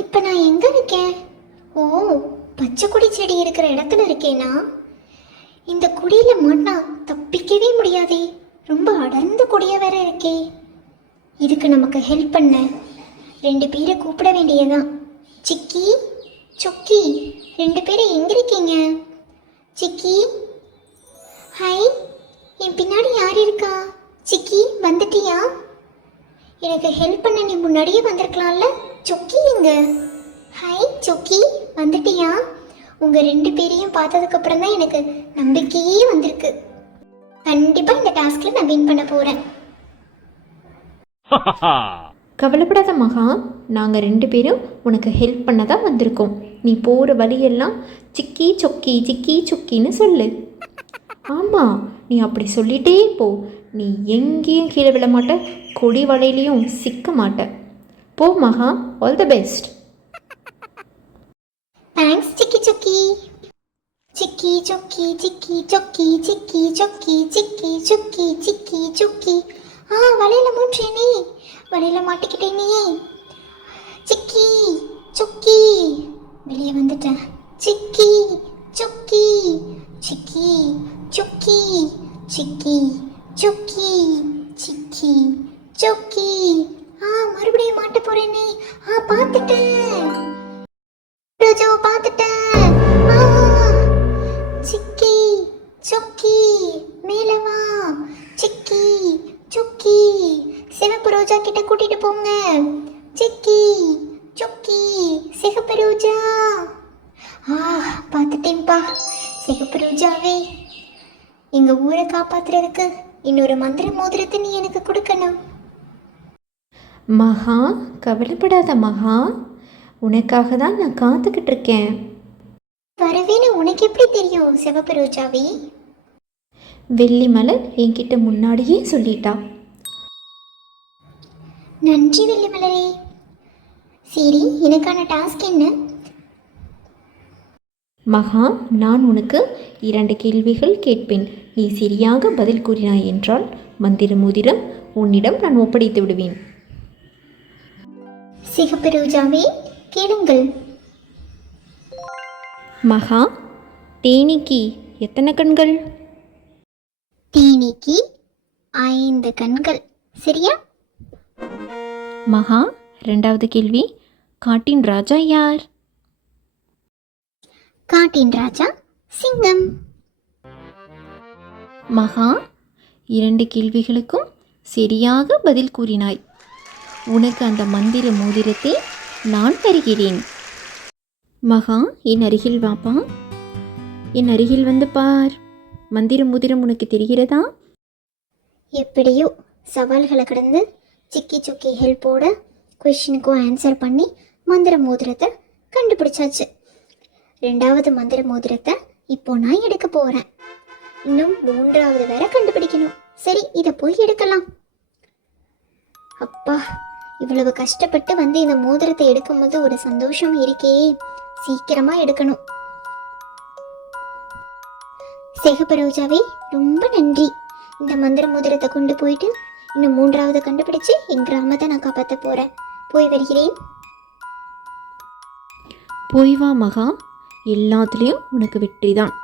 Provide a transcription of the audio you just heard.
இப்போ நான் எங்கே இருக்கேன்? ஓ, பச்சை கொடி செடி இருக்கிற இடத்துல இருக்கேனா? இந்த கொடியில் மாட்டினா தப்பிக்கவே முடியாதே. ரொம்ப அடர்ந்த கொடியாக வேற இருக்கே. இதுக்கு நமக்கு ஹெல்ப் பண்ண 2 பேரை கூப்பிட வேண்டியதான். சிக்கி, சொக்கி, 2 பேரும் எங்கே இருக்கீங்க? சிக்கி, ஹாய், என் பின்னாடி யார் இருக்கா? சிக்கி, வந்துட்டியா? எனக்கு ஹெல்ப் பண்ண நீ முன்னாடியே வந்திருக்கலாம்ல. சொக்கி எங்க? ஹாய் சொக்கி, வந்துட்டியா? உங்கள் 2 பேரையும் பார்த்ததுக்கப்புறம் தான் எனக்கு நம்பிக்கையே வந்திருக்கு. கண்டிப்பாக இந்த டாஸ்கில் நான் வின் பண்ண போகிறேன். கவலைப்படாத மகா, நாங்கள் 2 பேரும் உனக்கு ஹெல்ப் பண்ண தான் வந்திருக்கோம். நீ போகிற வழியெல்லாம் சிக்கி சொக்கி சிக்கி சொக்கின்னு சொல்லு. ஆமாம், நீ அப்படி சொல்லிட்டே போ. நீ எங்கேயும் கீழே விழ மாட்ட, கொடி வலையிலையும் சிக்க மாட்ட. போ மகா, ஆல் தி பெஸ்ட். தேங்க்ஸ் சிக்கி சொக்கி. சிக்கி சொக்கி சிக்கி சொக்கி சிக்கி சொக்கி சிக்கி சொக்கி சிக்கி சொக்கி. வலையில மூன்றேனே, வலையில மாட்டிக்கிட்டேனே. சிக்கி சொக்கி, வெளியே வந்துட்டேன். சிக்கி சொக்கி சிக்கி சொக்கி சிக்கி சொக்கி சிக்கி சொக்கி. மறுபடியும் மாட்ட போறேனே. பார்த்துட்டேன் ரோஜோ, பார்த்துட்டேன். சிக்கி சொக்கி, மேலே வா. சிக்கி சொக்கி, சிவப்பு ரோஜா கிட்ட கூட்டிட்டு போங்க. சிக்கி சொக்கி, சிகப்பு ரோஜா. பார்த்துட்டேன்ப்பா. சிகப்பு ரோஜாவே, எங்க ஊரை காப்பாத்துறதுக்கு இன்னொரு மந்திர மோதிரத்தை நீ எனக்கு கொடுக்கணும். மகா, கவலைப்படாத மகா, உனக்காக தான் நான் காத்துக்கிட்டு இருக்கேன். வரவேன்னு உனக்கு எப்படி தெரியும் சிவப்பு ரோஜாவே? வெள்ளி மலர் என்கிட்ட முன்னாடியே சொல்லிட்டா. நன்றி வெள்ளி மலரே. சரி, எனக்கான டாஸ்க் என்ன? மகா, நான் உனக்கு 2 கேள்விகள் கேட்பேன். நீ சரியாக பதில் கூறினாய் என்றால் மந்திர மோதிரம் உன்னிடம் நான் ஒப்படைத்து விடுவேன். சிகப்பு ரோஜாவே, கேளுங்கள். மகா, தேனீக்கு எத்தனை கண்கள்? தேனீக்கு 5 கண்கள். சரியா? மகா, 2வது கேள்வி, காட்டின் ராஜா யார்? காட்டின் ராஜா சிங்கம். மகா, 2 கேள்விகளுக்கும் சரியாக பதில் கூறினாய். உனக்கு அந்த மந்திர மோதிரத்தை நான் தருகிறேன். மகா, என் அருகில் வாப்பா. என் அருகில் வந்து பார். மந்திர மோதிரம் உனக்கு தெரிகிறதா? எப்படியோ சவால்களை கடந்து சிக்கி சொக்கி ஹெல்ப்போட கொஷினுக்கும் ஆன்சர் பண்ணி மந்திர மோதிரத்தை கண்டுபிடிச்சாச்சு. 2வது மந்திர மோதிரத்தை இப்போ நான் எடுக்க போகிறேன். இன்னும் 3வது வேற கண்டுபிடிக்கணும். சரி, இதை போய் எடுக்கலாம். அப்பா, இவ்வளவு கஷ்டப்பட்டு வந்து இந்த மோதிரத்தை எடுக்கும்போது ஒரு சந்தோஷம் இருக்கே. சீக்கிரமா எடுக்கணும். சிகப்பு ரோஜாவே, ரொம்ப நன்றி. இந்த மந்திர மோதிரத்தை கொண்டு போயிட்டு இன்னும் 3வது கண்டுபிடிச்சு என் கிராமத்தை நான் காப்பாற்ற போறேன். போய் வருகிறேன். போய் வா மகா, எல்லாத்துலேயும் உனக்கு வெற்றி தான்.